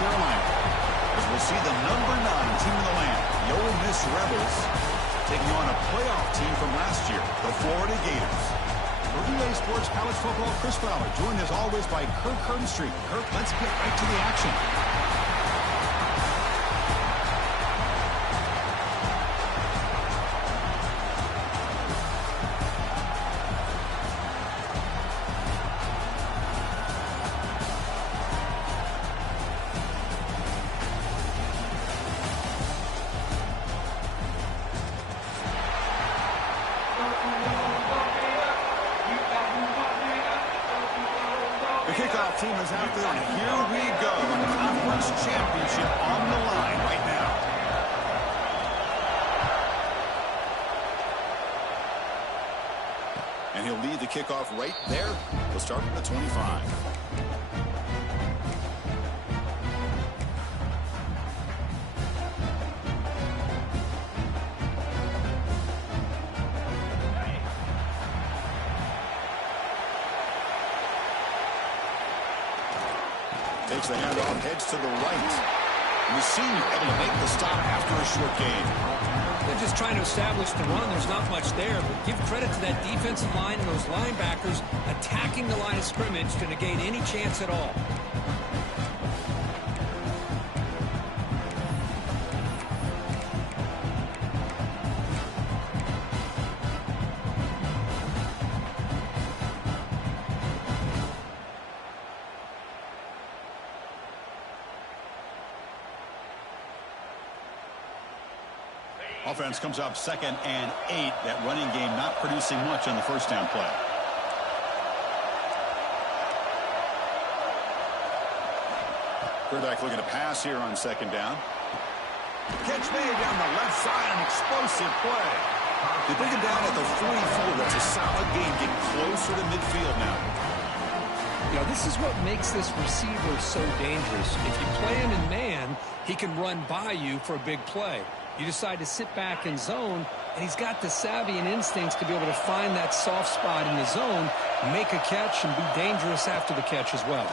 Carolina. As we'll see the number 9 team in the land, the Ole Miss Rebels, taking on a playoff team from last year, the Florida Gators. For Relay Sports College Football, Chris Fowler, joined as always by Kirk Herbstreit. Kirk, let's get right to the action. The kickoff team is out there, and here we go. Conference championship on the line right now. And he'll lead the kickoff right there. He'll start from the 25. Takes the handoff, heads to the right. And the senior able to make the stop after a short gain. They're just trying to establish the run. There's not much there, but give credit to that defensive line and those linebackers attacking the line of scrimmage to negate any chance at all. Offense comes up 2nd and 8. That running game not producing much on the first down play. Quarterback looking to pass here on 2nd down. Catch made down the left side, an explosive play. They bring him down at the 44. That's a solid gain. Get closer to midfield now. You know, this is what makes this receiver so dangerous. If you play him in man, he can run by you for a big play. You decide to sit back in zone, and he's got the savvy and instincts to be able to find that soft spot in the zone, make a catch, and be dangerous after the catch as well.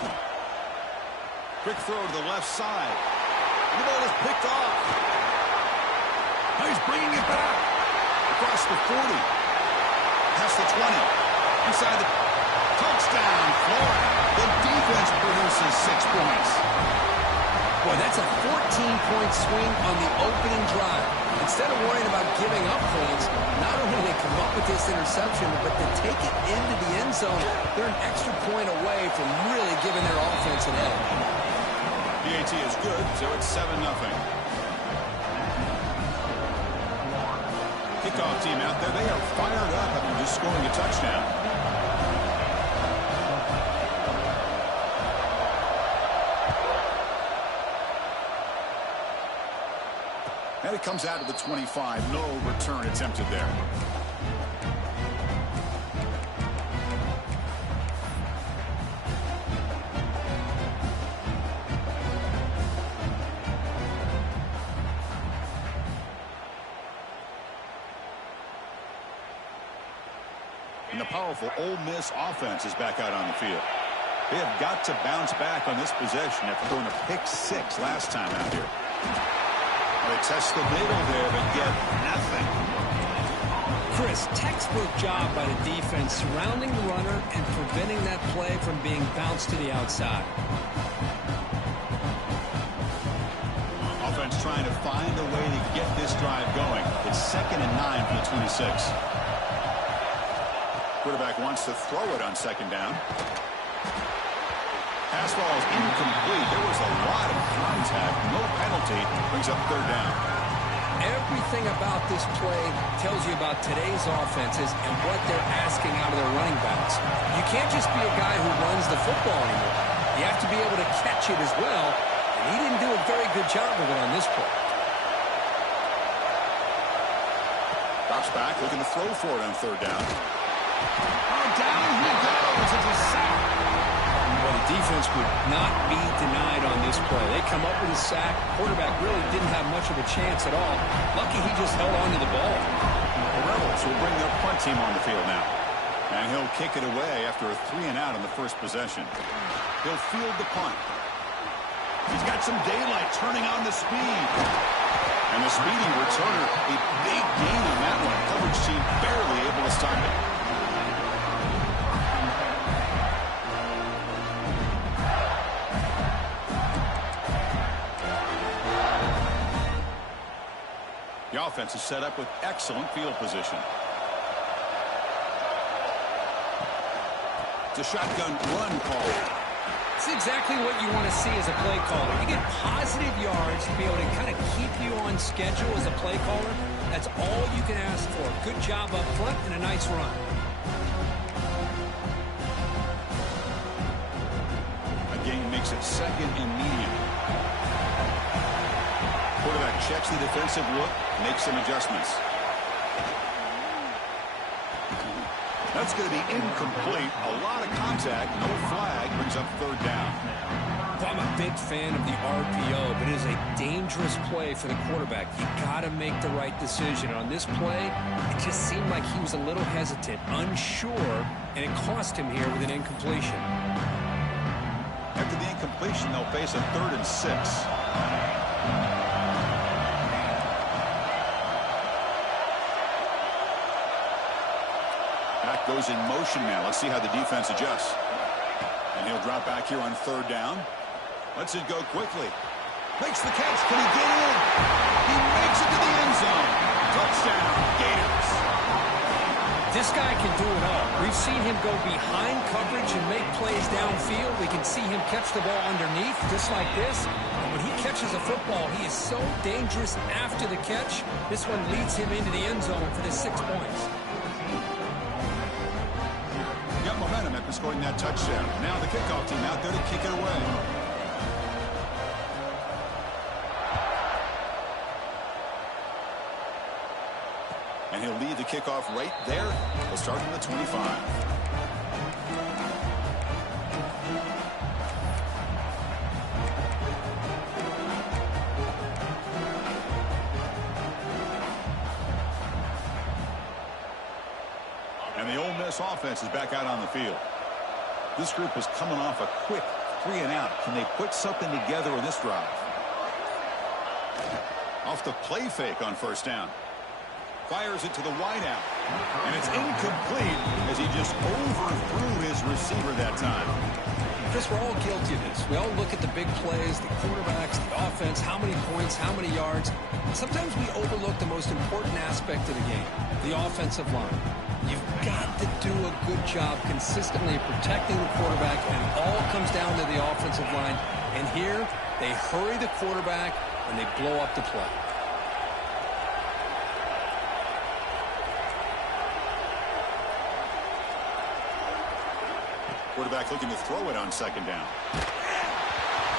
Quick throw to the left side. The ball is picked off. Now he's bringing it back. Across the 40. Past the 20. Inside the touchdown, Florida. The defense produces 6 points. Boy, that's a 14-point swing on the opening drive. Instead of worrying about giving up points, not only do they come up with this interception, but to take it into the end zone, they're an extra point away from really giving their offense an edge. PAT is good, so it's 7-0. Kickoff team out there, they are fired up after just scoring a touchdown. And it comes out to the 25. No return attempted there. And the powerful Ole Miss offense is back out on the field. They have got to bounce back on this possession after throwing a pick 6 last time out here. They test the middle there, but get nothing. Chris, textbook job by the defense surrounding the runner and preventing that play from being bounced to the outside. Offense trying to find a way to get this drive going. It's 2nd and 9 from the 26. Quarterback wants to throw it on 2nd down. Pass ball is incomplete. There was a lot of contact. No penalty. Brings up 3rd down. Everything about this play tells you about today's offenses and what they're asking out of their running backs. You can't just be a guy who runs the football anymore. You have to be able to catch it as well, and he didn't do a very good job of it on this play. Drops back, looking to throw for it on 3rd down. Oh, down he goes. It's a sack. Well, the defense would not be denied on this play. They come up with a sack. Quarterback really didn't have much of a chance at all. Lucky he just held on to the ball. The Rebels will bring their punt team on the field now. And he'll kick it away after a 3-and-out on the first possession. He'll field the punt. He's got some daylight turning on the speed. And the speedy returner, a big gain on that one. Coverage team barely able to stop it. The offense is set up with excellent field position. It's a shotgun run call. It's exactly what you want to see as a play caller. You get positive yards to be able to kind of keep you on schedule as a play caller. That's all you can ask for. Good job up front and a nice run. A gain makes it second and medium. Quarterback checks the defensive look, makes some adjustments. That's going to be incomplete. A lot of contact, no flag, brings up third down. Well, I'm a big fan of the RPO, but it is a dangerous play for the quarterback. You got to make the right decision. On this play, it just seemed like he was a little hesitant, unsure, and it cost him here with an incompletion. After the incompletion, they'll face a 3rd and 6. Goes in motion now. Let's see how the defense adjusts. And he'll drop back here on 3rd down. Lets it go quickly. Makes the catch. Can he get in? He makes it to the end zone. Touchdown, Gators. This guy can do it all. We've seen him go behind coverage and make plays downfield. We can see him catch the ball underneath, just like this. And when he catches a football, he is so dangerous after the catch. This one leads him into the end zone for the 6 points. Momentum after scoring that touchdown. Now the kickoff team out there to kick it away. And he'll lead the kickoff right there. He'll start from the 25. And the Ole Miss offense is back out on the field. This group is coming off a quick 3-and-out. Can they put something together in this drive? Off the play fake on 1st down. Fires it to the wideout. And it's incomplete as he just overthrew his receiver that time. Chris, we're all guilty of this. We all look at the big plays, the quarterbacks, the offense, how many points, how many yards. Sometimes we overlook the most important aspect of the game, the offensive line. You've got to do a good job consistently protecting the quarterback, and it all comes down to the offensive line. And here, they hurry the quarterback, and they blow up the play. Quarterback looking to throw it on 2nd down.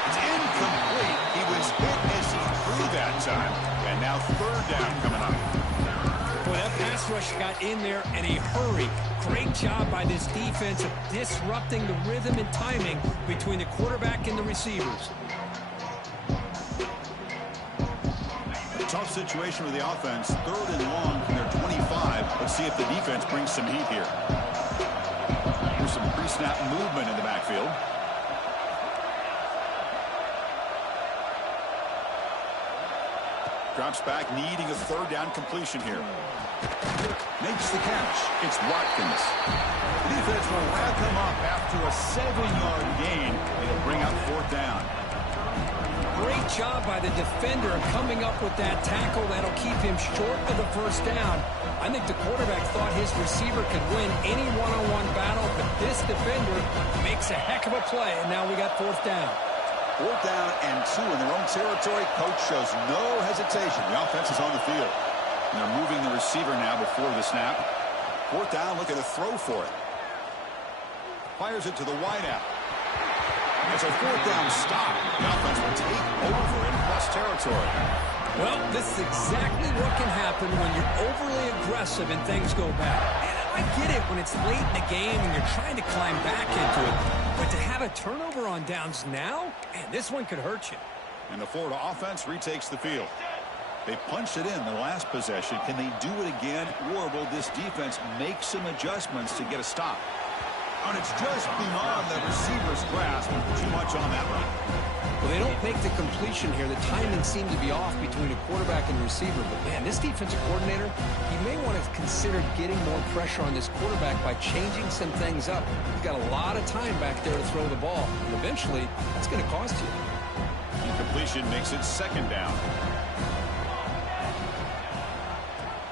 It's incomplete. He was hit as he threw that time. And now 3rd down coming up. Boy, that pass rush got in there in a hurry. Great job by this defense of disrupting the rhythm and timing between the quarterback and the receivers. A tough situation for the offense. 3rd and long from their 25. Let's see if the defense brings some heat here. Here's some pre-snap movement in the backfield. Drops back, needing a 3rd down completion here. Makes the catch. It's Watkins. The defense will wrap him up after a 7-yard gain. It'll bring up 4th down. Great job by the defender of coming up with that tackle that'll keep him short of the 1st down. I think the quarterback thought his receiver could win any one-on-one battle, but this defender makes a heck of a play, and now we got 4th down. 4th down and 2 in their own territory. Coach shows no hesitation. The offense is on the field. And they're moving the receiver now before the snap. 4th down, looking to throw for it. Fires it to the wideout. It's a 4th down stop. The offense will take over in plus territory. Well, this is exactly what can happen when you're overly aggressive and things go bad. And I get it when it's late in the game and you're trying to climb back into it. But to have a turnover on downs now, man, this one could hurt you. And the Florida offense retakes the field. They punched it in the last possession. Can they do it again, or will this defense make some adjustments to get a stop? And it's just beyond the receiver's grasp. Too much on that one. Well, they don't make the completion here. The timing seemed to be off between a quarterback and receiver. But, man, this defensive coordinator, he may want to consider getting more pressure on this quarterback by changing some things up. He's got a lot of time back there to throw the ball. And eventually, that's going to cost you. Incompletion makes it second down.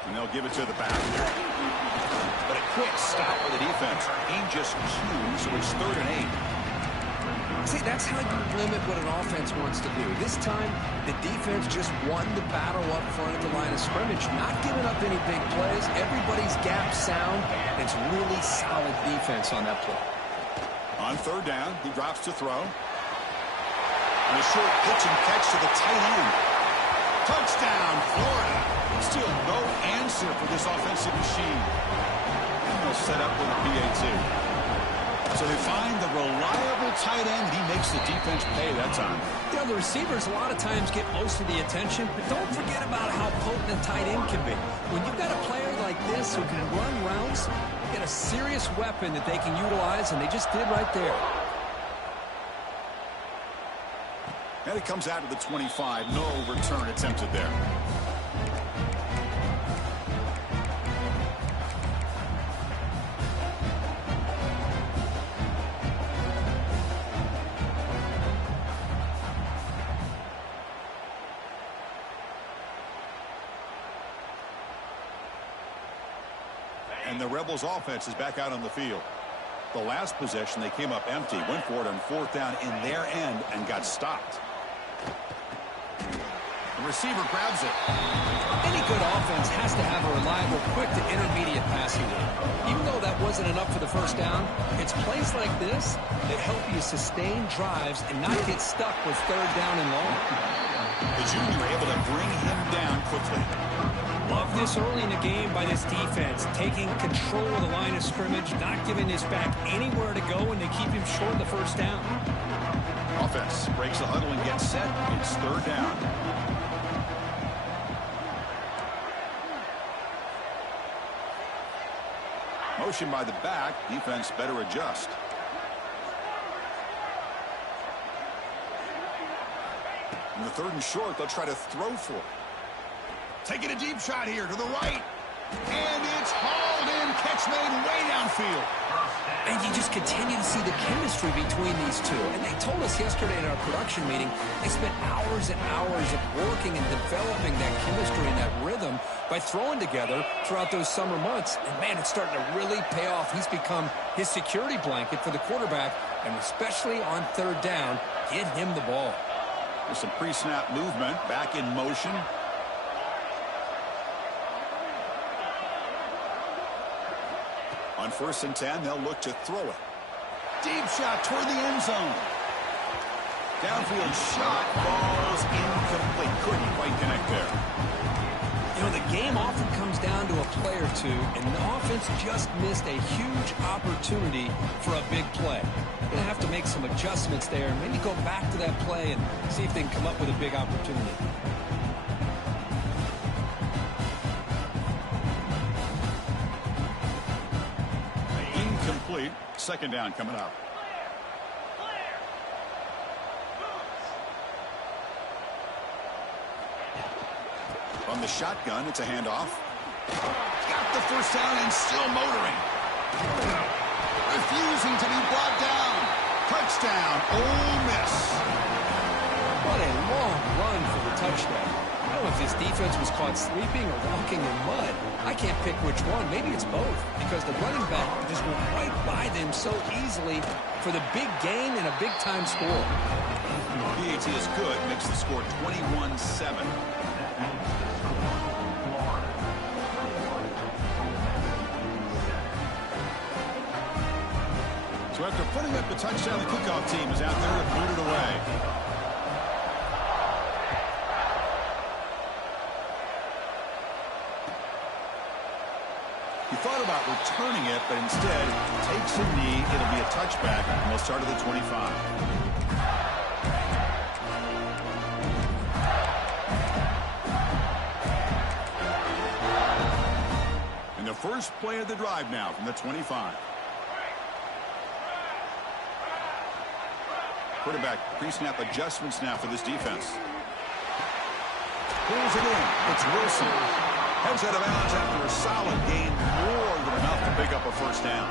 And they'll give it to the back. But a quick stop by the defense. Gain just 2, so it's 3rd and 8. See, that's how you limit what an offense wants to do. This time, the defense just won the battle up front at the line of scrimmage, not giving up any big plays. Everybody's gap sound. It's really solid defense on that play. On 3rd down, he drops to throw. And a short pitch and catch to the tight end. Touchdown, Florida. Still no answer for this offensive machine. And they'll set up with a PAT. So they find the reliable tight end. He makes the defense pay that time. You know, the receivers a lot of times get most of the attention, but don't forget about how potent a tight end can be. When you've got a player like this who can run routes, you get a serious weapon that they can utilize, and they just did right there. And it comes out to the 25. No return attempted there. And the Rebels offense is back out on the field. The last possession, they came up empty, went for it on 4th down in their end and got stopped. The receiver grabs it. Any good offense has to have a reliable, quick to intermediate passing game. Even though that wasn't enough for the first down, it's plays like this that help you sustain drives and not get stuck with 3rd down and long. The junior able to bring him down quickly. Love this early in the game by this defense, taking control of the line of scrimmage, not giving this back anywhere to go, and they keep him short of the first down. Offense breaks the huddle and gets set. It's 3rd down. Motion by the back. Defense better adjust. In the 3rd and short, they'll try to throw for it. Taking a deep shot here to the right. And it's hauled in. Catch made way downfield. And you just continue to see the chemistry between these two. And they told us yesterday in our production meeting, they spent hours and hours of working and developing that chemistry and that rhythm by throwing together throughout those summer months. And, man, it's starting to really pay off. He's become his security blanket for the quarterback, and especially on 3rd down, get him the ball. There's some pre-snap movement. Back in motion. On 1st and 10, they'll look to throw it. Deep shot toward the end zone. Downfield shot falls incomplete. Couldn't quite connect there. You know, the game often comes down to a play or two, and the offense just missed a huge opportunity for a big play. They're going to have to make some adjustments there and maybe go back to that play and see if they can come up with a big opportunity. Incomplete. 2nd down coming up. From the shotgun, it's a handoff. Got the first down and still motoring. Refusing to be brought down. Touchdown, Ole Miss. What a long run for the touchdown. I don't know if this defense was caught sleeping or walking in mud. I can't pick which one. Maybe it's both, because the running back just went right by them so easily for the big gain and a big-time score. PAT is good. Makes the score 21-7. So after putting up the touchdown, the kickoff team is out there to boot it away. He thought about returning it, but instead takes a knee. It'll be a touchback, and they'll start at the 25. And the first play of the drive now from the 25. Quarterback pre-snap adjustments now for this defense. Pulls it in. It's Wilson. Heads out of bounds after a solid gain, more than enough to pick up a first down.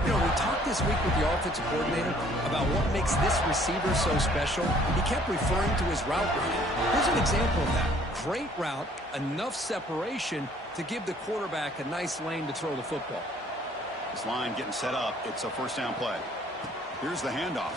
You know, we talked this week with the offensive coordinator about what makes this receiver so special. He kept referring to his route running. Here's an example of that. Great route, enough separation to give the quarterback a nice lane to throw the football. This line getting set up. It's a first down play. Here's the handoff.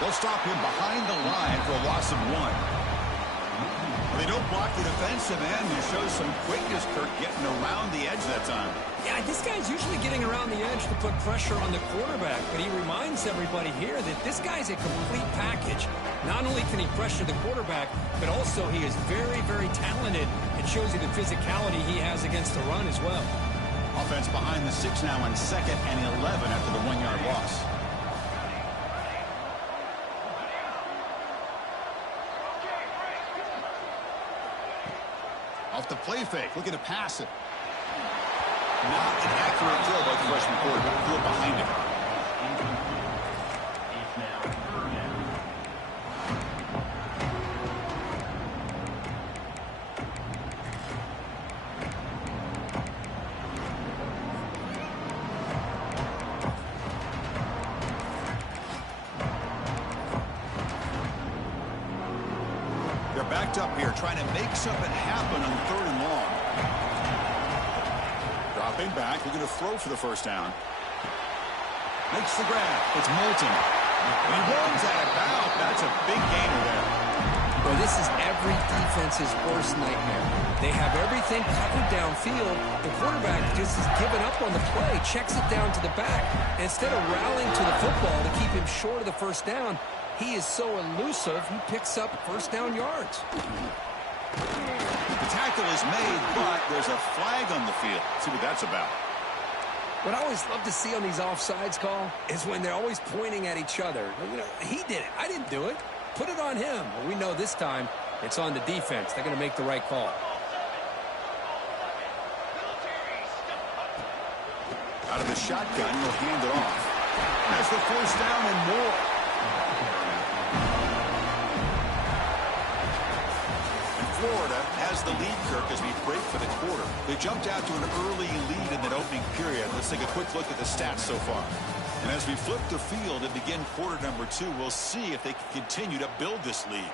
They'll stop him behind the line for a loss of 1. They don't block the defensive end. He shows some quickness, Kirk, getting around the edge that time. Yeah, this guy's usually getting around the edge to put pressure on the quarterback, but he reminds everybody here that this guy's a complete package. Not only can he pressure the quarterback, but also he is very, very talented. It shows you the physicality he has against the run as well. Offense behind the 6 now on 2nd and 11 after the 1-yard loss. Off the play fake, looking to pass it. Not an accurate throw by the freshman quarterback. Threw it behind him. They're backed up here, trying to make something happen on 3rd and long. Dropping back, looking to throw for the first down. Makes the grab. It's Moulton. And he runs out of bounds. That's a big gainer there. Well, this is every defense's worst nightmare. They have everything covered downfield. The quarterback just has given up on the play, checks it down to the back. And instead of rallying to the football to keep him short of the first down, he is so elusive, he picks up first down yards. The tackle is made, but there's a flag on the field. Let's see what that's about. What I always love to see on these offsides call is when they're always pointing at each other. You know, he did it. I didn't do it. Put it on him. Well, we know this time it's on the defense. They're going to make the right call. Out of the shotgun, he'll hand it off. That's the first down and more. Florida has the lead, Kirk, as we break for the quarter. They jumped out to an early lead in that opening period. Let's take a quick look at the stats so far. And as we flip the field and begin quarter number 2, we'll see if they can continue to build this lead.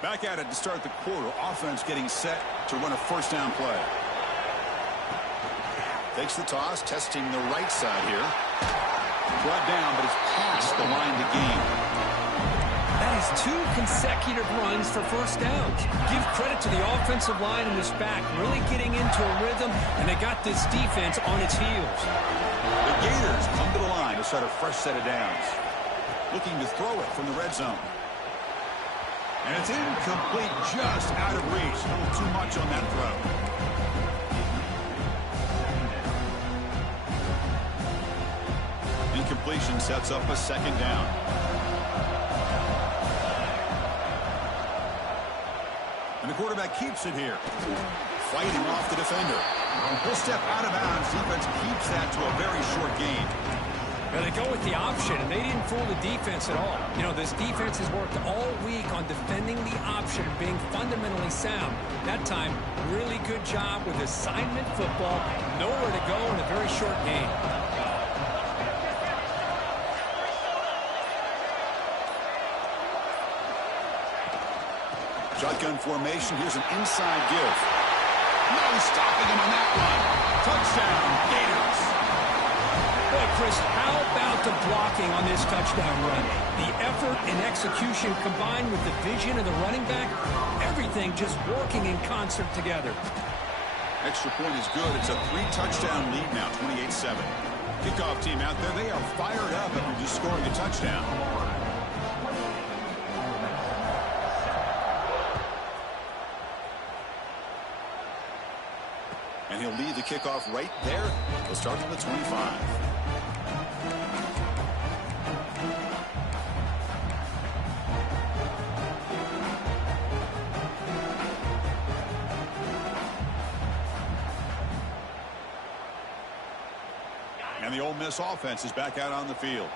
Back at it to start the quarter. Offense getting set to run a first down play. Takes the toss, testing the right side here. Brought down, but it's past the line to gain. That is 2 consecutive runs for first downs. Give credit to the offensive line and his back, really getting into a rhythm, and they got this defense on its heels. The Gators come to the line to start a fresh set of downs. Looking to throw it from the red zone. And it's incomplete, just out of reach. A little too much on that throw. Incompletion sets up a second down. And the quarterback keeps it here. Fighting off the defender. He'll step out of bounds. Defense keeps that to a very short gain. Now they go with the option, and they didn't fool the defense at all. You know, this defense has worked all week on defending the option, being fundamentally sound. That time, really good job with assignment football. Nowhere to go in a very short game. Shotgun formation. Here's an inside give. No stopping him on that one. Touchdown, Gators. Boy, Chris, how about the blocking on this touchdown run? The effort and execution combined with the vision of the running back, everything just working in concert together. Extra point is good. It's a 3-touchdown lead now, 28-7. Kickoff team out there, they are fired up after just scoring a touchdown. And he'll lead the kickoff right there. He'll start from the 25. And the Ole Miss offense is back out on the field.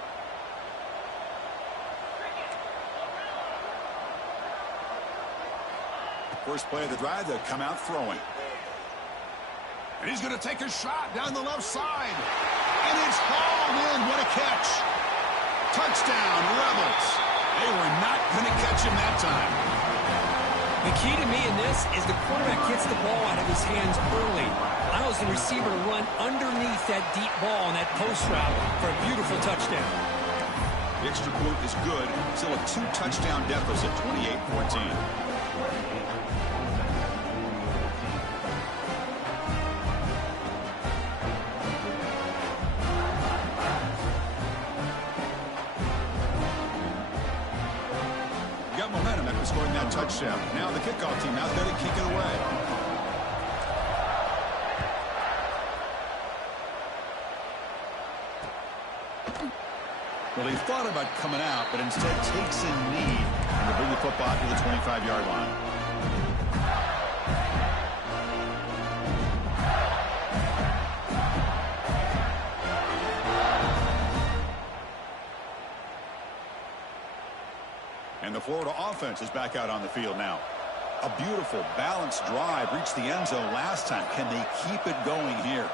First play of the drive, they'll come out throwing. And he's going to take a shot down the left side. And it's hauled in. What a catch. Touchdown, Rebels. They were not going to catch him that time. The key to me in this is the quarterback gets the ball out of his hands early. Allows the receiver to run underneath that deep ball on that post route for a beautiful touchdown. The extra point is good. Still a 2-touchdown deficit, 28-14. Momentum after scoring that touchdown. Now the kickoff team out there to kick it away. Well, he thought about coming out, but instead takes a knee and to bring the football to the 25-yard line. And the Florida offense is back out on the field now. A beautiful, balanced drive reached the end zone last time. Can they keep it going here?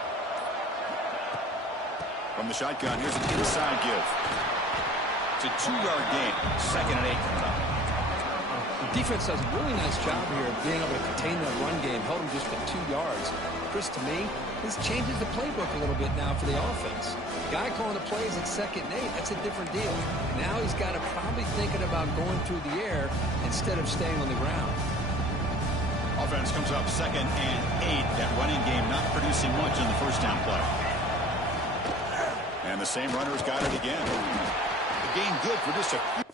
From the shotgun, here's an inside give. It's a 2-yard gain. 2nd and 8 coming up. The defense does a really nice job here of being able to contain that run game. Held him just at 2 yards. Chris, to me, this changes the playbook a little bit now for the offense. The guy calling the plays at 2nd and 8, that's a different deal. Now he's got to probably thinking about going through the air instead of staying on the ground. Offense comes up 2nd and 8. That running game not producing much in the first down play. And the same runner's got it again. The game good for just a few.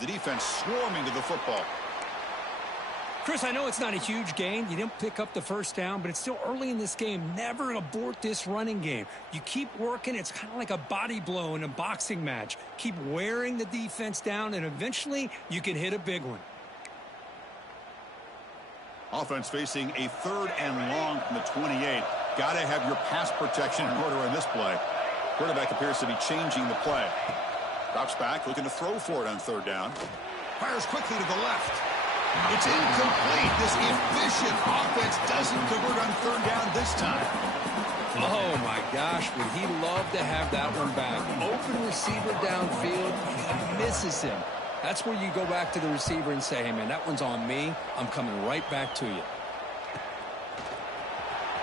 The defense swarming to the football. Chris, I know it's not a huge gain. You didn't pick up the first down, but it's still early in this game. Never abort this running game. You keep working. It's kind of like a body blow in a boxing match. Keep wearing the defense down, and eventually you can hit a big one. Offense facing a 3rd and long from the 28. Got to have your pass protection in order on this play. Quarterback appears to be changing the play. Drops back, looking to throw for it on 3rd down. Fires quickly to the left. It's incomplete. This efficient offense doesn't convert on 3rd down this time. Oh, my gosh, would he love to have that one back. Open receiver downfield, he misses him. That's where you go back to the receiver and say, hey, man, that one's on me. I'm coming right back to you.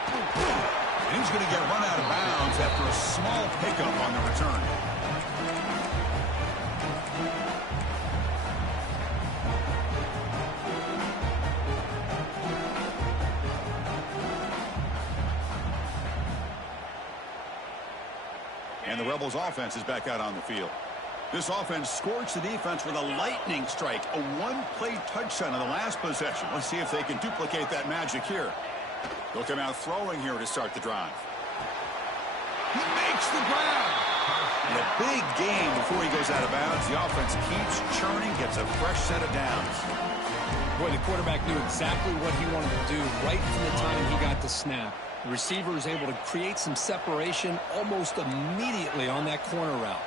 And he's going to get run out of bounds after a small pickup on the return. And the Rebels offense is back out on the field. This offense scorched the defense with a lightning strike. A 1-play touchdown in the last possession. Let's see if they can duplicate that magic here. They'll come out throwing here to start the drive. He makes the grab. And a big gain before he goes out of bounds. The offense keeps churning, gets a fresh set of downs. Boy, the quarterback knew exactly what he wanted to do right from the time he got the snap. The receiver was able to create some separation almost immediately on that corner route.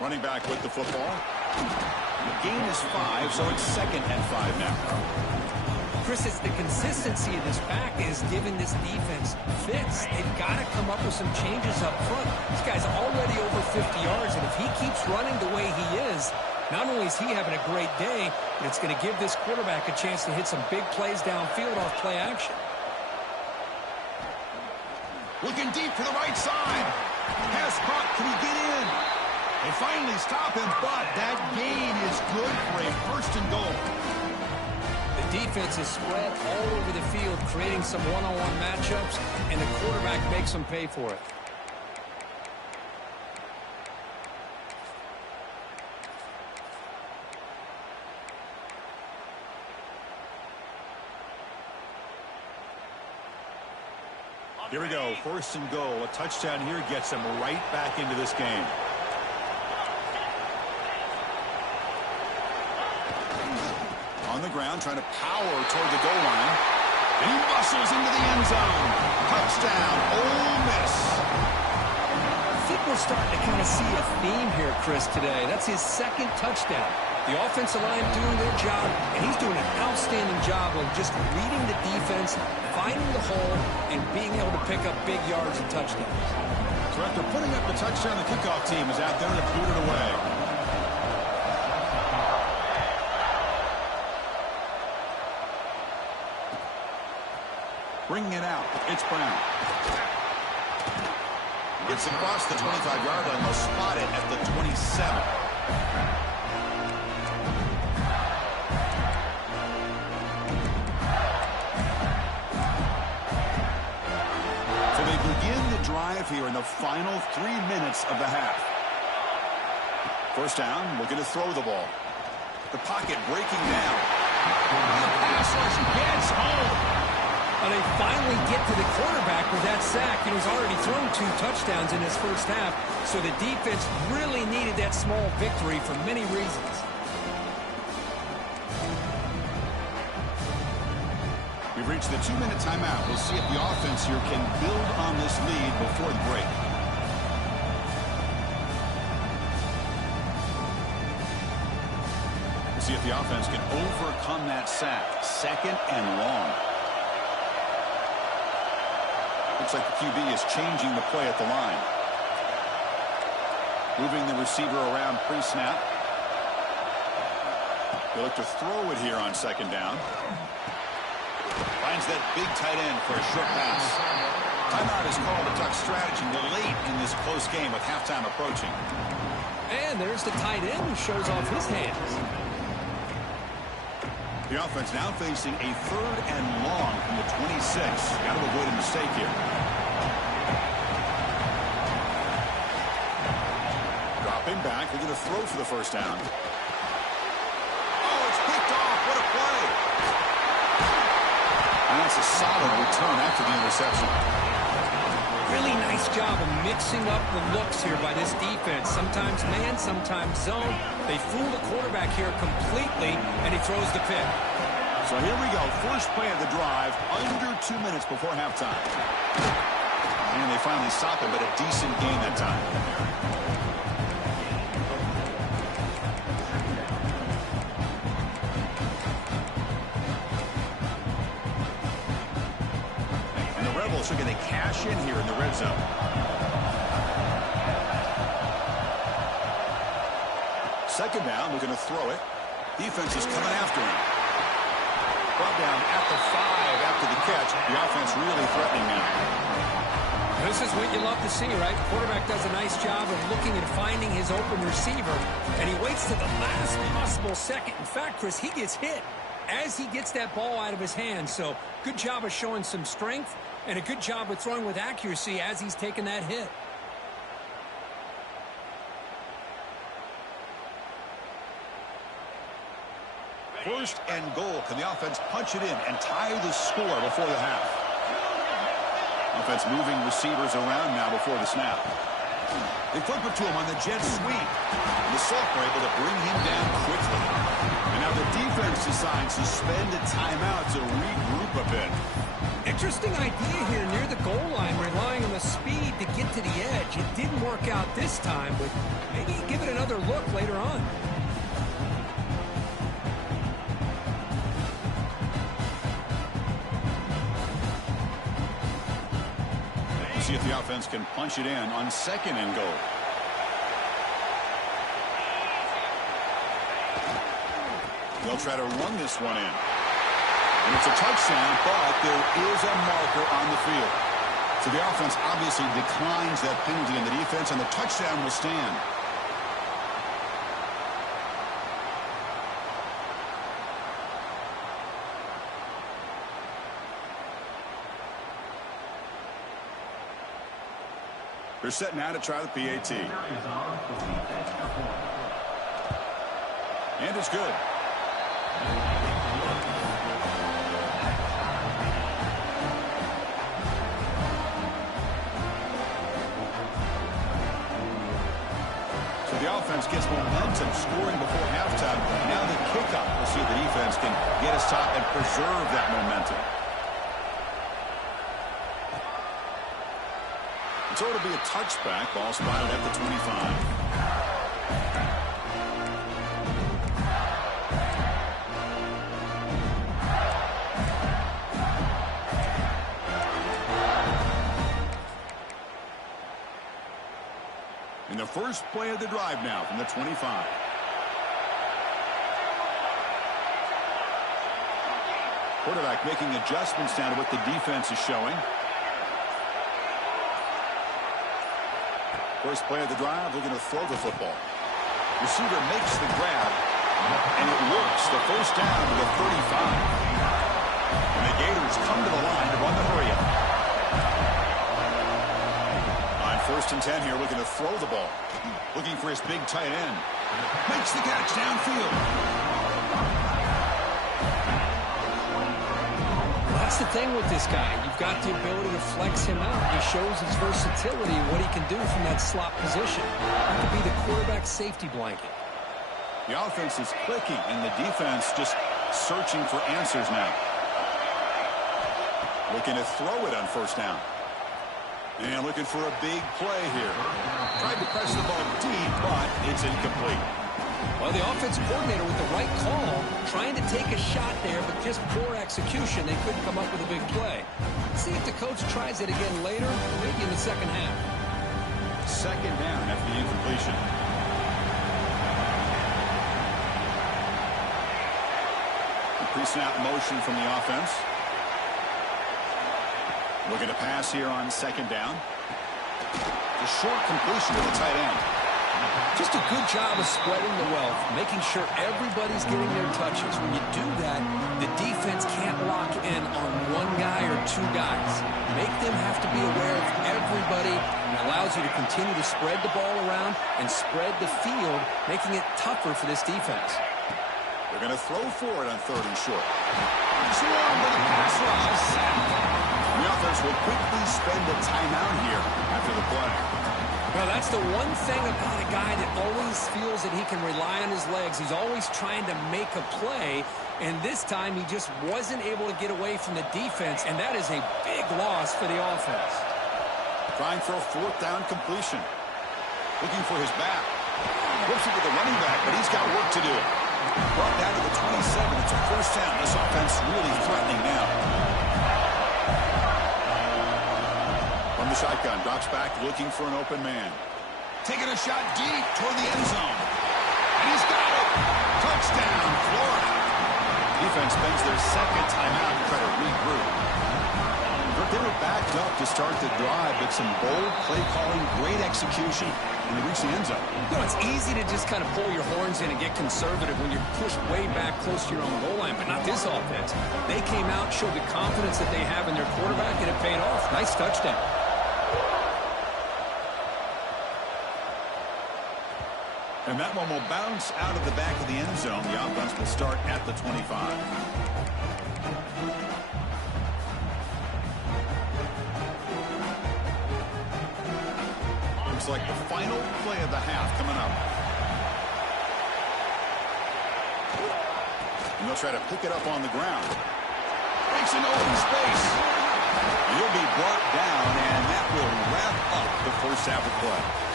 Running back with the football. The gain is 5, so it's 2nd and 5 now. Chris, it's the consistency of this back is giving this defense fits. They've got to come up with some changes up front. This guy's already over 50 yards, and if he keeps running the way he is, not only is he having a great day, but it's going to give this quarterback a chance to hit some big plays downfield off play action. Looking deep to the right side. Pass caught. Can he get in? They finally stop him, but that gain is good for a first and goal. The defense is spread all over the field, creating some one-on-one matchups, and the quarterback makes them pay for it. Here we go, first and goal. A touchdown here gets him right back into this game. On the ground, trying to power toward the goal line. And he muscles into the end zone. Touchdown, Ole Miss. I think we're starting to kind of see a theme here, Chris, today. That's his second touchdown. The offensive line doing their job, and he's doing an outstanding job of just reading the defense, finding the hole, and being able to pick up big yards and touchdowns. So after putting up the touchdown, the kickoff team is out there to boot it away. Bringing it out, it's Brown. Gets across the 25-yard line. They'll spot it at the 27. So they begin the drive here in the final 3 minutes of the half. First down, looking to throw the ball. The pocket breaking down. The pass rush gets home. And they finally get to the quarterback with that sack. He's already thrown 2 touchdowns in his first half, so the defense really needed that small victory for many reasons. We've reached the 2-minute timeout. We'll see if the offense here can build on this lead before the break. We'll see if the offense can overcome that sack. Second and long. Looks like the QB is changing the play at the line. Moving the receiver around pre-snap. They look to throw it here on second down. Finds that big tight end for a short pass. Timeout is called to talk strategy late in this close game with halftime approaching. And there's the tight end who shows off his hands. The offense now facing a third and long from the 26. Got to avoid a mistake here. Dropping back. They're going to throw for the first down. Oh, it's picked off. What a play. And that's a solid return after the interception. Really nice job of mixing up the looks here by this defense. Sometimes man, sometimes zone. They fool the quarterback here completely, and he throws the pick. So here we go. First play of the drive, under 2 minutes before halftime. And they finally stop him, but a decent gain that time. And the Rebels are going to cash in here in the red zone. Second down, they're going to throw it. Defense is coming after him. Brought down at the 5 after the catch. The offense really threatening now. This is what you love to see, right? The quarterback does a nice job of looking and finding his open receiver, and he waits to the last possible second. In fact, Chris, he gets hit as he gets that ball out of his hands. So good job of showing some strength, and a good job of throwing with accuracy as he's taking that hit. First and goal. Can the offense punch it in and tie the score before the half? Offense moving receivers around now before the snap. They flip it to him on the jet sweep. And the Salk are able to bring him down quickly. And now the defense decides to spend a timeout to regroup a bit. Interesting idea here near the goal line, relying on the speed to get to the edge. It didn't work out this time, but maybe give it another look later on. We'll see if the offense can punch it in on 2nd and goal. They'll try to run this one in. And it's a touchdown, but there is a marker on the field. So the offense obviously declines that penalty in the defense, and the touchdown will stand. They're set now to try the PAT. And it's good. So the offense gets momentum scoring before halftime. Now the kickoff. We'll see if the defense can get us top and preserve that momentum. So it'll be a touchback. Ball spotted at the 25. In the first play of the drive now from the 25. Quarterback making adjustments down to what the defense is showing. First play of the drive, looking to throw the football. Receiver makes the grab, and it works. The first down to the 35. And the Gators come to the line to run the hurry-up. On 1st and 10 here, looking to throw the ball. Looking for his big tight end. Makes the catch downfield. That's the thing with this guy. You've got the ability to flex him out. He shows his versatility and what he can do from that slot position. He could be the quarterback safety blanket. The offense is clicking, and the defense just searching for answers now. Looking to throw it on 1st down. And looking for a big play here. Tried to press the ball deep, but it's incomplete. Well, the offensive coordinator with the right call, trying to take a shot there, but just poor execution. They couldn't come up with a big play. See if the coach tries it again later, maybe in the second half. 2nd down after the incompletion. Pre-snap motion from the offense. Looking to pass here on 2nd down. A short completion to the tight end. Just a good job of spreading the wealth, making sure everybody's getting their touches. When you do that, the defense can't lock in on one guy or 2 guys. Make them have to be aware of everybody, and it allows you to continue to spread the ball around and spread the field, making it tougher for this defense. They're going to throw for it on 3rd and short. It's long, but the pass rush is set. The offense will quickly spend a timeout here after the play. Well, that's the one thing about a guy that always feels that he can rely on his legs. He's always trying to make a play, and this time he just wasn't able to get away from the defense, and that is a big loss for the offense. Trying for a 4th down completion. Looking for his back. Whips it to the running back, but he's got work to do. Brought down to the 27. It's a 1st down. This offense really threatening now. From the shotgun, drops back looking for an open man. Taking a shot deep toward the end zone. And he's got it. Touchdown, Florida. Defense spends their 2nd timeout to try to regroup. They were backed up to start the drive, but some bold play calling, great execution, and they reach the end zone. You know, it's easy to just kind of pull your horns in and get conservative when you're pushed way back close to your own goal line, but not this offense. They came out, showed the confidence that they have in their quarterback, and it paid off. Nice touchdown. And that one will bounce out of the back of the end zone. The offense will start at the 25. Looks like the final play of the half coming up. And they'll try to pick it up on the ground. Breaks an open space. He'll be brought down, and that will wrap up the first half of play.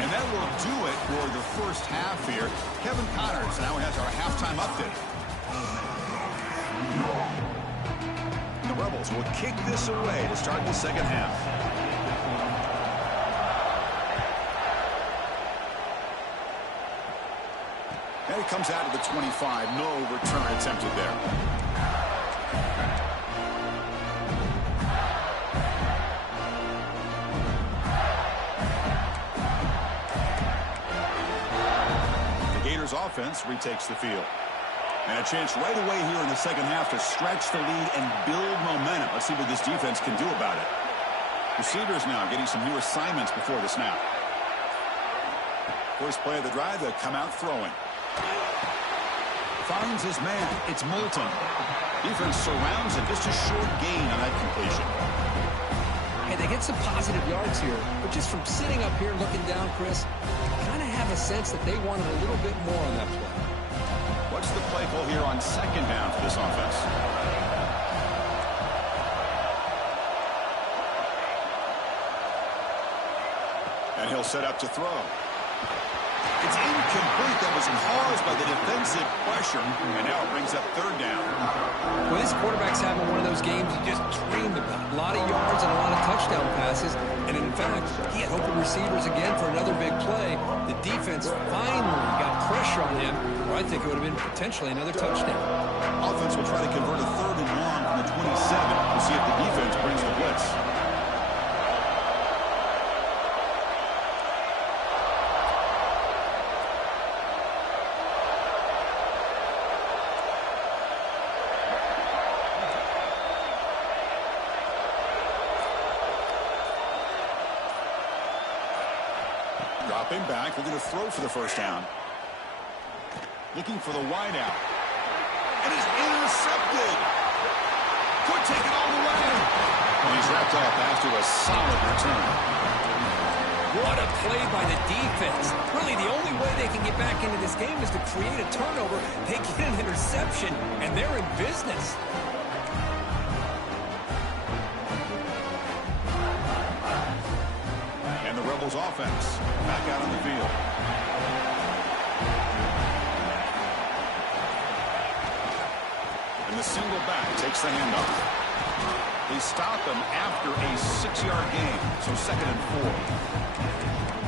And that will do it for the first half here. Kevin Connors now has our halftime update. The Rebels will kick this away to start the second half. And it comes out of the 25. No return attempted there. The Gators offense retakes the field. And a chance right away here in the second half to stretch the lead and build momentum. Let's see what this defense can do about it. Receivers now getting some new assignments before the snap. First play of the drive, they'll come out throwing. Finds his man. It's Moulton. Defense surrounds him. Just a short gain on that completion. Hey, they get some positive yards here, but just from sitting up here looking down, Chris, I kind of have a sense that they wanted a little bit more on that play. What's the play call here on second down for this offense? And he'll set up to throw. It's incomplete. That was caused by the defensive pressure, and now it brings up third down. Well, this quarterback's having one of those games he just dreamed about. A lot of yards and a lot of touchdown passes, and in fact, he had open receivers again for another big play. The defense finally got pressure on him, or I think it would have been potentially another touchdown. Offense will try to convert a third and long from the 27 to see if the defense brings the blitz. Dropping back, looking to throw for the first down. Looking for the wide out. And it's intercepted. Could take it all the way. And he's wrapped up after a solid return. What a play by the defense. Really, the only way they can get back into this game is to create a turnover. They get an interception, and they're in business. And the Rebels offense back out on the field. And the single back takes the handoff. They stop him after a 6-yard gain, so 2nd and 4.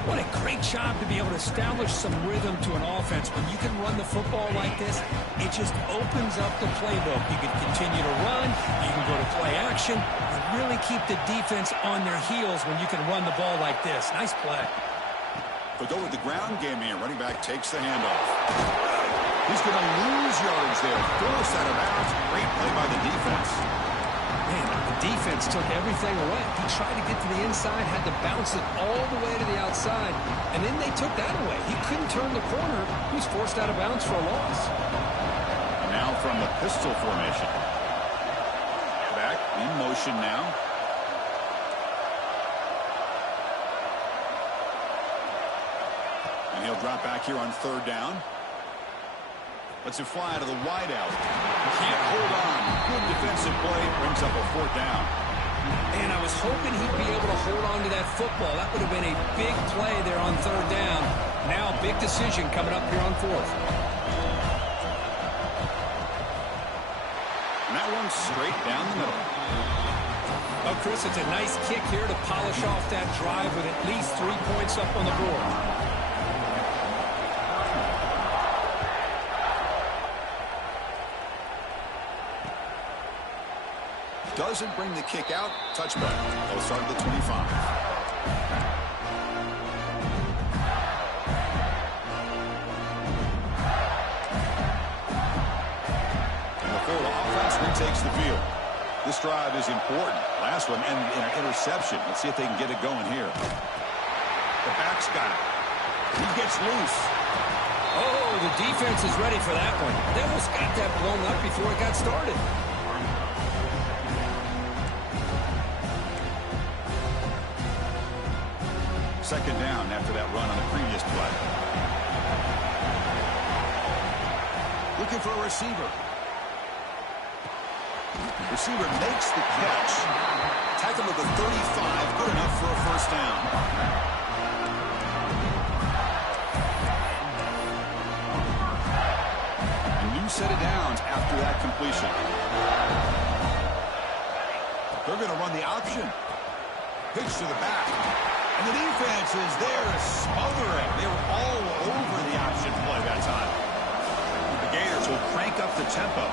What a great job to be able to establish some rhythm to an offense. When you can run the football like this, it just opens up the playbook. You can continue to run, you can go to play action, and really keep the defense on their heels when you can run the ball like this. Nice play. They'll go with the ground game here. Running back takes the handoff. He's going to lose yards there. Forced out of bounds. Great play by the defense. Man, the defense took everything away. He tried to get to the inside, had to bounce it all the way to the outside, and then they took that away. He couldn't turn the corner. He was forced out of bounds for a loss. Now from the pistol formation. Back in motion now. And he'll drop back here on third down. Lets it fly to the wideout. Can't hold on. Good defensive play. Brings up a fourth down. And I was hoping he'd be able to hold on to that football. That would have been a big play there on third down. Now big decision coming up here on fourth. And that one's straight down the middle. Oh, Chris, it's a nice kick here to polish off that drive with at least 3 points up on the board. Doesn't bring the kick out. Touchback. They'll start at the 25. And the Florida offense retakes the field. This drive is important. Last one ended in an interception. Let's see if they can get it going here. The back's got it. He gets loose. Oh, the defense is ready for that one. They almost got that blown up before it got started. Second down after that run on the previous play. Looking for a receiver. Receiver makes the catch. Tackle at the 35. Good enough for a first down. A new set of downs after that completion. They're going to run the option. Pitch to the back. And the defense is there to smother it. They were all over the option play that time. defense will crank up the tempo.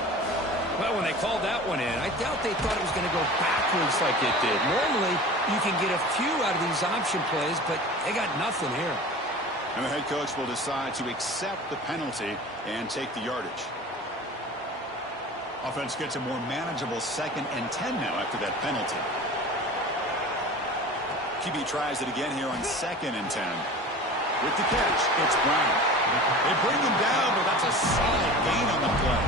Well, when they called that one in, I doubt they thought it was going to go backwards like it did. Normally, you can get a few out of these option plays, but they got nothing here. And the head coach will decide to accept the penalty and take the yardage. Offense gets a more manageable 2nd and 10 now after that penalty. QB tries it again here on 2nd and 10. With the catch, it's Brown. They bring him down, but that's a solid gain on the play.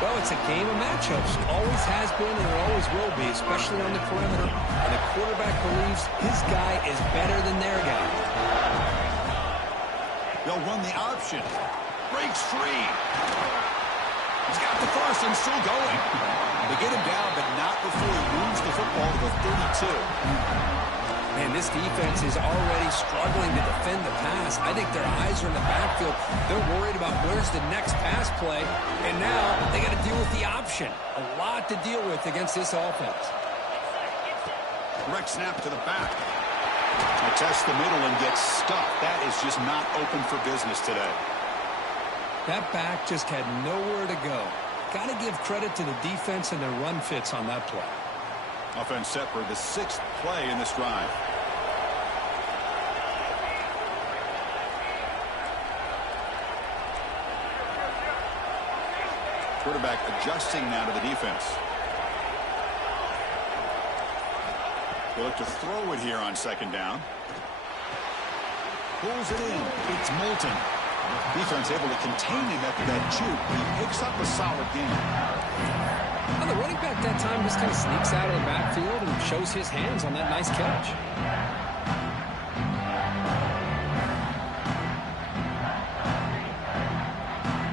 Well, it's a game of matchups. Always has been and it always will be, especially on the perimeter. And the quarterback believes his guy is better than their guy. They'll run the option. Breaks free. He's got the first and still going. They get him down, but not before he moves the football to the 32. Man, this defense is already struggling to defend the pass. I think their eyes are in the backfield. They're worried about where's the next pass play. And now they got to deal with the option. A lot to deal with against this offense. Direct snap to the back. They test the middle and get stuffed. That is just not open for business today. That back just had nowhere to go. Got to give credit to the defense and their run fits on that play. Offense set for the 6th play in this drive. Quarterback adjusting now to the defense. They look to throw it here on 2nd down. Pulls it in. It's Moulton. Defense able to contain him after that juke. He picks up a solid game. Well, the running back that time just kind of sneaks out of the backfield and shows his hands on that nice catch.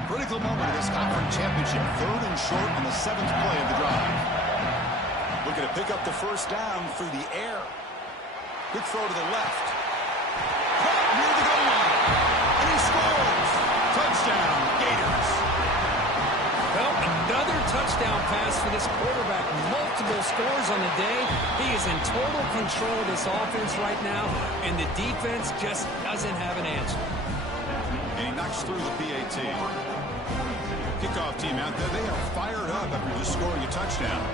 Critical moment of this conference championship. 3rd and short on the 7th play of the drive. Looking to pick up the first down through the air. Quick throw to the left. Caught near the goal line. And he scores. Touchdown, Gators. Well, another touchdown pass for this quarterback. Multiple scores on the day. He is in total control of this offense right now, and the defense just doesn't have an answer. And he knocks through the PAT. Kickoff team out there, they are fired up after just scoring a touchdown.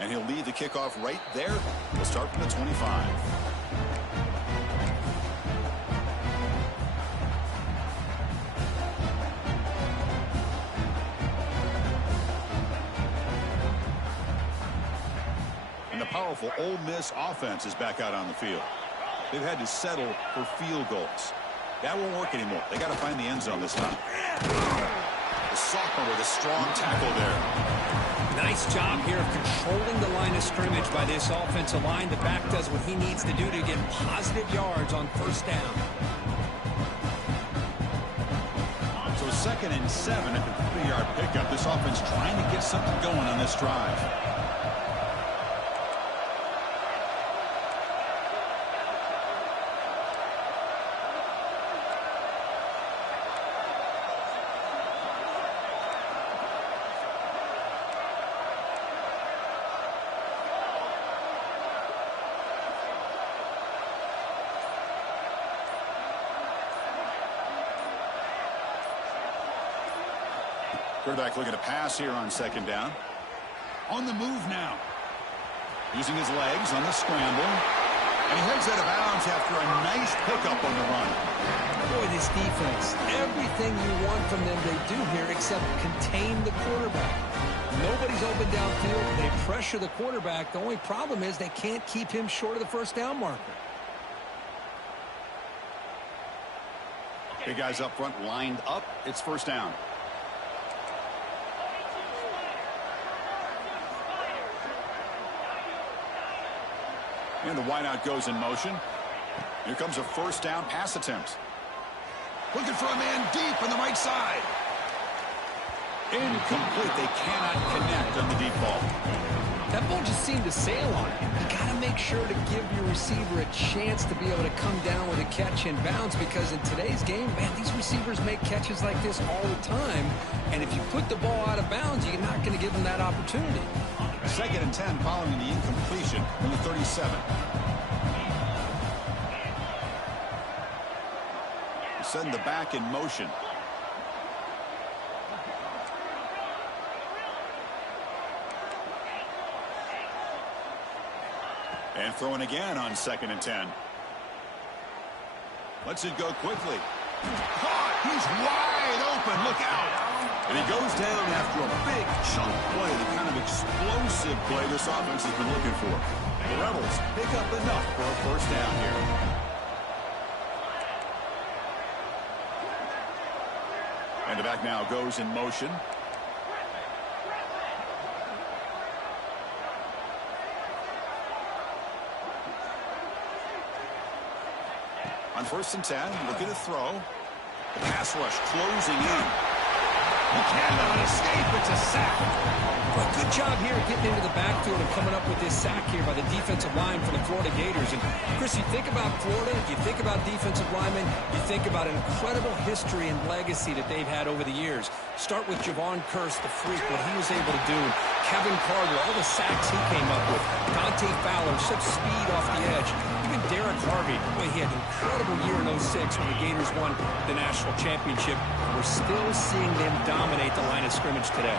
And he'll lead the kickoff right there. We'll start from the 25. And the powerful Ole Miss offense is back out on the field. They've had to settle for field goals. That won't work anymore. They got to find the end zone this time. The sophomore with a strong tackle there. Nice job here of controlling the line of scrimmage by this offensive line. The back does what he needs to do to get positive yards on 1st down. So 2nd and 7 at the 30-yard pickup. This offense trying to get something going on this drive. Quarterback looking to pass here on 2nd down. On the move now. Using his legs on the scramble. And he heads out of bounds after a nice pickup on the run. Boy, this defense, everything you want from them they do here except contain the quarterback. Nobody's open downfield. They pressure the quarterback. The only problem is they can't keep him short of the 1st down marker. Big guys up front lined up. It's 1st down. And the wideout goes in motion. Here comes a 1st down pass attempt. Looking for a man deep on the right side. Incomplete. They cannot connect on the deep ball. That ball just seemed to sail on him. You got to make sure to give your receiver a chance to be able to come down with a catch and bounce, because in today's game, man, these receivers make catches like this all the time. And if you put the ball out of bounds, you're not going to give them that opportunity. 2nd and 10 following the incompletion from the 37. Send the back in motion. And throwing again on 2nd and 10. Lets it go quickly. Caught! He's wide open. Look out! And he goes down after a big chunk play, the kind of explosive play this offense has been looking for. The Rebels pick up enough for a first down here. And the back now goes in motion. On 1st and 10, looking to throw. The pass rush closing in. He cannot escape. It's a sack. Well, good job here getting into the backfield and coming up with this sack here by the defensive line for the Florida Gators. And, Chris, you think about Florida, you think about defensive linemen, you think about an incredible history and legacy that they've had over the years. Start with Javon Kearse, the freak, what he was able to do. Kevin Carter, all the sacks he came up with. Dante Fowler, such speed off the edge. Even Derek Harvey, boy, he had an incredible year in 06 when the Gators won the national championship. We're still seeing them dominate the line of scrimmage today.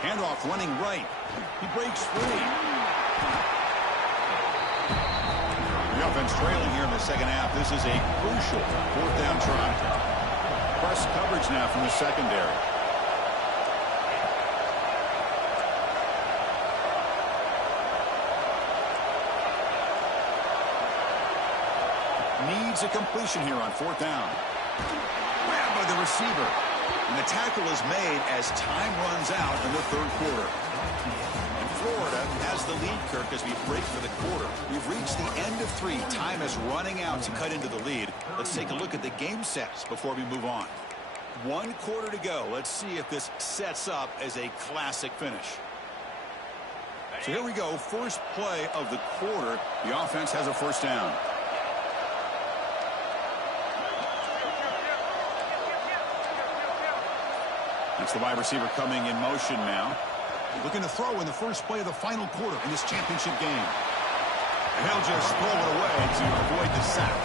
Handoff running right. He breaks free. The offense trailing here in the 2nd half. This is a crucial 4th down try. Press coverage now from the secondary. Needs a completion here on 4th down. Grabbed by the receiver. And the tackle is made as time runs out in the 3rd quarter. And Florida has the lead, Kirk, as we break for the quarter. We've reached the end of 3. Time is running out to cut into the lead. Let's take a look at the game sets before we move on. 1 quarter to go. Let's see if this sets up as a classic finish. So here we go. First play of the quarter. The offense has a first down. It's the wide receiver coming in motion now. Looking to throw in the first play of the final quarter in this championship game. And he'll just throw it away to avoid the sack.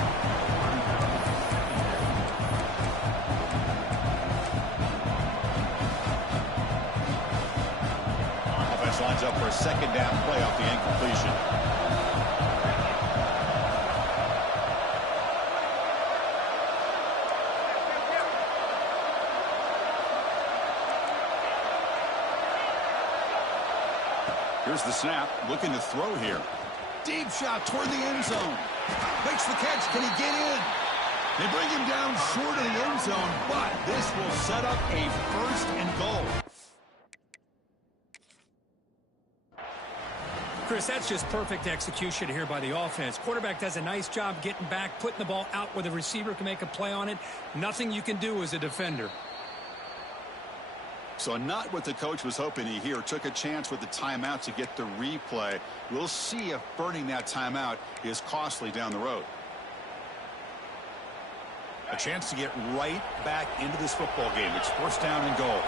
Offense lines up for a 2nd down play off the incompletion. Here's the snap, looking to throw here. Deep shot toward the end zone. Makes the catch. Can he get in? They bring him down short of the end zone, but this will set up a 1st and goal. Chris, that's just perfect execution here by the offense. Quarterback does a nice job getting back, putting the ball out where the receiver can make a play on it. Nothing you can do as a defender. So not what the coach was hoping to hear. Took a chance with the timeout to get the replay. We'll see if burning that timeout is costly down the road. A chance to get right back into this football game. It's 1st down and goal.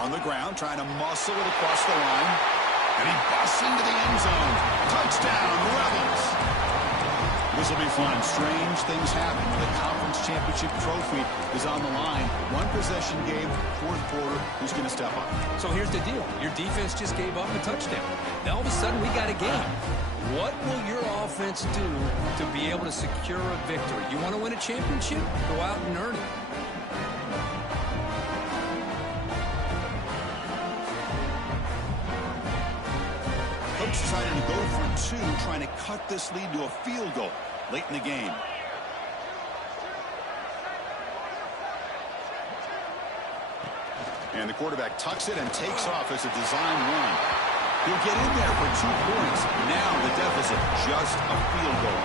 On the ground, trying to muscle it across the line. And he busts into the end zone. Touchdown, Rebels. This will be fun. Strange things happen when the conference championship trophy is on the line. 1 possession game, 4th quarter. Who's going to step up? So here's the deal. Your defense just gave up a touchdown. Now all of a sudden we got a game. What will your offense do to be able to secure a victory? You want to win a championship? Go out and earn it. Coach decided to go for 2, trying to cut this lead to a field goal late in the game. And the quarterback tucks it and takes off as a design run. He'll get in there for 2 points. Now the deficit, just a field goal.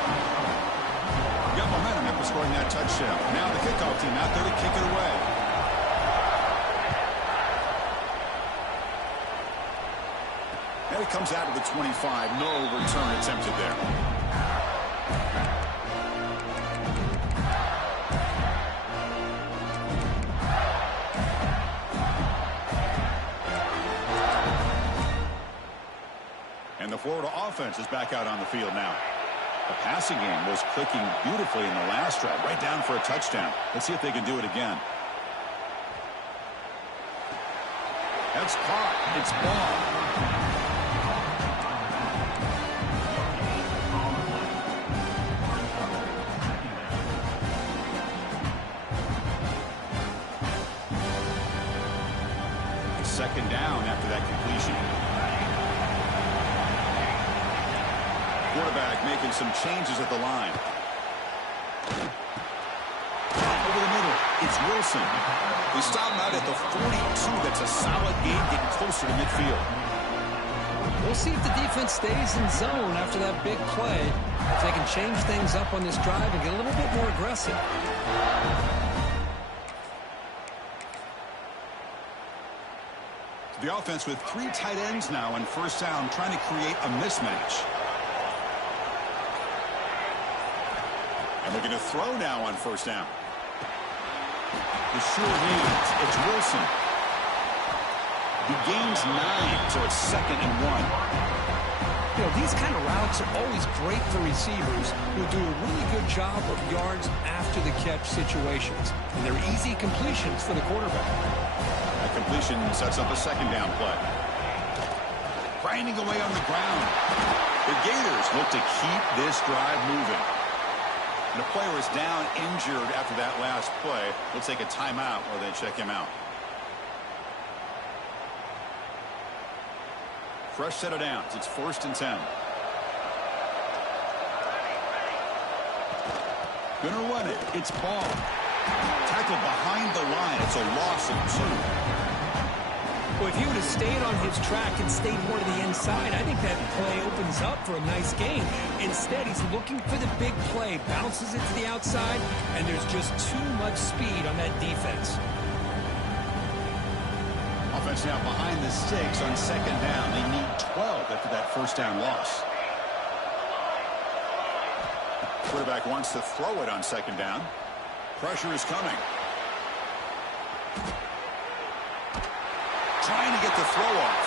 Got momentum after scoring that touchdown. Now the kickoff team out there to kick it away. And it comes out of the 25. No return attempted there. And the Florida offense is back out on the field now. The passing game was clicking beautifully in the last drive, right down for a touchdown. Let's see if they can do it again. That's caught. It's ball. Second down after that completion. Quarterback making some changes at the line. Over the middle, it's Wilson. We stop him out at the 42. That's a solid gain, getting closer to midfield. We'll see if the defense stays in zone after that big play. If they can change things up on this drive and get a little bit more aggressive. The offense with 3 tight ends now on first down, trying to create a mismatch. And looking to throw now on first down. The sure hands. It's Wilson. He gains 9, so it's 2nd and 1. You know, these kind of routes are always great for receivers who do a really good job of yards after the catch situations. And they're easy completions for the quarterback. That completion sets up a 2nd down play. Grinding away on the ground. The Gators look to keep this drive moving. And the player is down injured after that last play. We'll take a timeout while they check him out. Fresh set of downs. It's 1st and 10. Gonna run it. It's Ball. Tackled behind the line. It's a loss of 2. Well, if he would have stayed on his track and stayed more to the inside, I think that play opens up for a nice gain. Instead, he's looking for the big play, bounces it to the outside, and there's just too much speed on that defense. Offense now behind the sticks on 2nd down. They need 12 after that first down loss. Quarterback wants to throw it on 2nd down. Pressure is coming. Trying to get the throw off.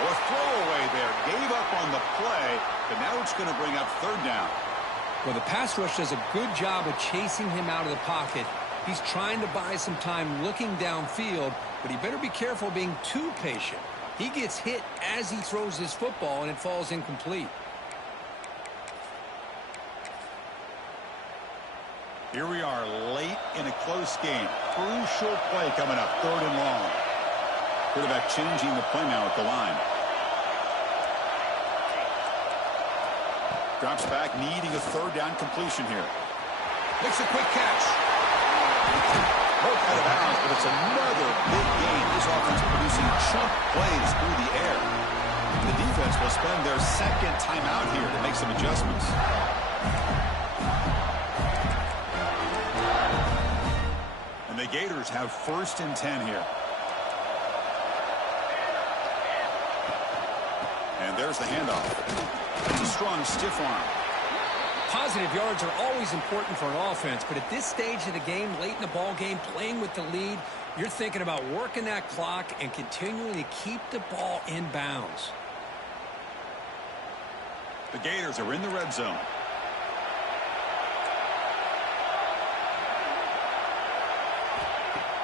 Or a throwaway there. Gave up on the play, but now it's going to bring up 3rd down. Well, the pass rush does a good job of chasing him out of the pocket. He's trying to buy some time looking downfield, but he better be careful being too patient. He gets hit as he throws his football, and it falls incomplete. Here we are late in a close game. Crucial play coming up, 3rd and long. Quarterback changing the play now at the line. Drops back, needing a 3rd down completion here. Makes a quick catch. Both out of bounds, but it's another big gain. This offense producing chunk plays through the air. The defense will spend their 2nd timeout here to make some adjustments. And the Gators have 1st and 10 here. And there's the handoff. It's a strong, stiff arm. Positive yards are always important for an offense, but at this stage of the game, late in the ball game, playing with the lead, you're thinking about working that clock and continuing to keep the ball in bounds. The Gators are in the red zone.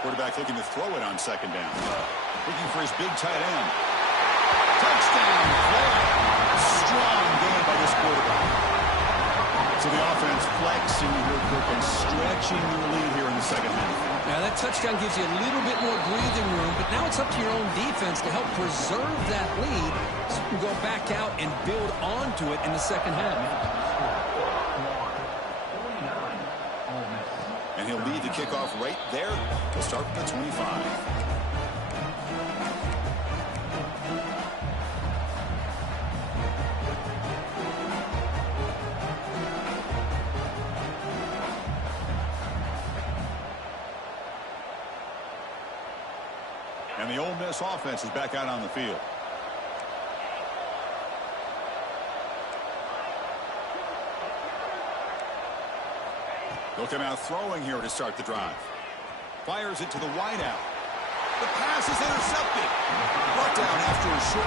Quarterback looking to throw it on 2nd down. Looking for his big tight end. Touchdown, Florida. Strong game by this quarterback. So the offense flexing here, Kirk, and stretching their lead here in the 2nd half. Now that touchdown gives you a little bit more breathing room, but now it's up to your own defense to help preserve that lead so you can go back out and build onto it in the 2nd half. And he'll lead the kickoff right there. He'll start from the 25. And the Ole Miss offense is back out on the field. They'll come out throwing here to start the drive. Fires it to the wideout. The pass is intercepted. Brought down after a short